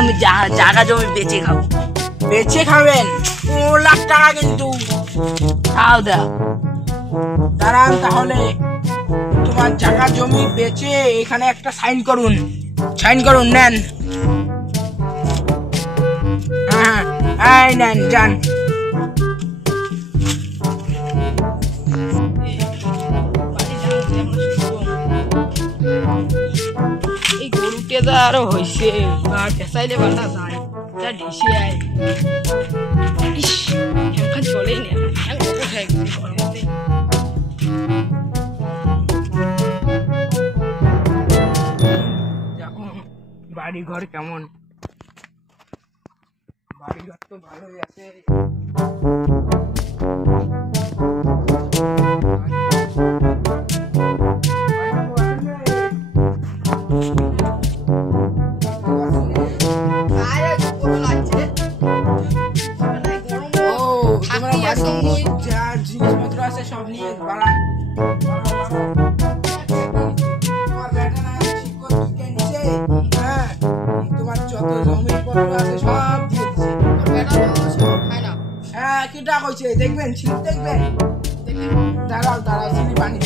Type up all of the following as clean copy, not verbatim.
আমি জায়গা জমি বেচে খাবো। বেচে খাবেন? 4 লাখ টাকা কিন্তু। তাও দাও। দাঁড়ান তাহলে, তোমার জায়গা জমি বেচে এখানে একটা সাইন করুন। সাইন করুন, নেন। হ্যাঁ এই নেন, যান। এই গরুটা তো আরো হয়েছে, পেঁচাইলে বাটা যায়, যা ঢেসে আয়। ইস, এখন চলেই না, বাড়ি ঘর কেমন? বাড়ি ঘর তো ভালোই আছে। যা জিনিসপত্র আছে সব নিয়ে বাড়ান। তোমার যত জমি পত্র আছে সব দিয়ে দিচ্ছে। হ্যাঁ কিটা কইছে দেখবেন, স্লিপ দেখবেন। দাঁড়াও দাঁড়াও, স্লিপ আনি।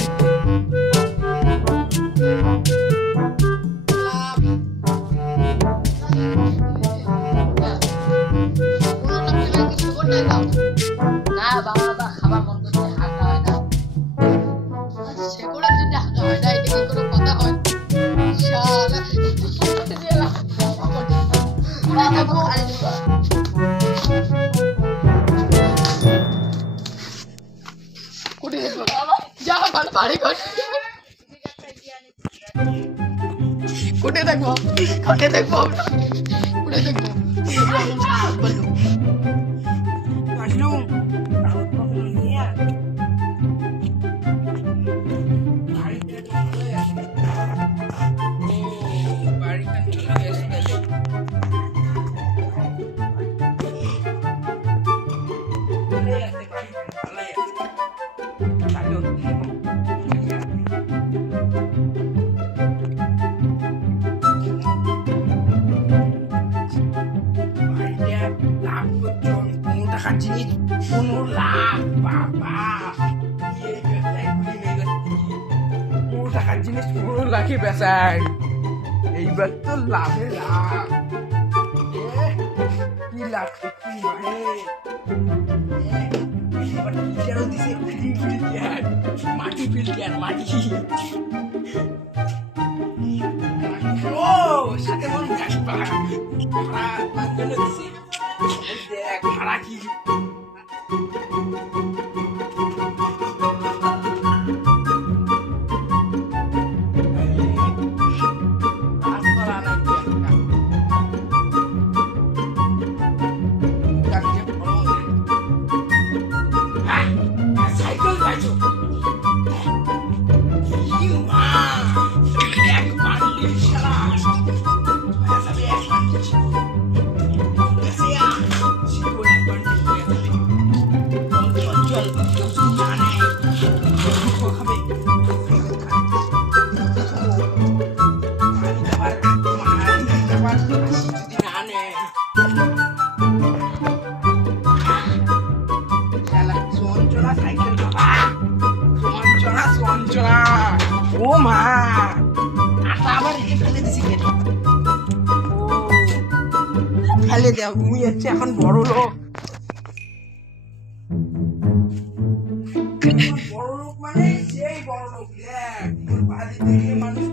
না বাবা, খাবার মন করছে, হাঁটা হয় না। সেগুলো যদি হাঁটা হয় না, এটা কি কোনো কথা হয়? কোটে দেখবো, কোটে দেখবো, কোটে দেখবো। জিনিস 15 লাখ, বাবা 15 টাকার জিনিস 15 লাখে বেচায়। এইবার তো লাভে লাভ। কি লাভ কি ভাই, মাটি ফিল্টার, মাটি ও সাথে মন ভাড়া কি সাইকেল পাইছো? এক বান্ডিল সারা এক বান্ডিল ও মা, আবার ফেলে দিছি কেন? ফেলে দেও, তুমি হচ্ছে এখন বড় লোক। বড় লোক মানে সেই বড় লোক, মানুষ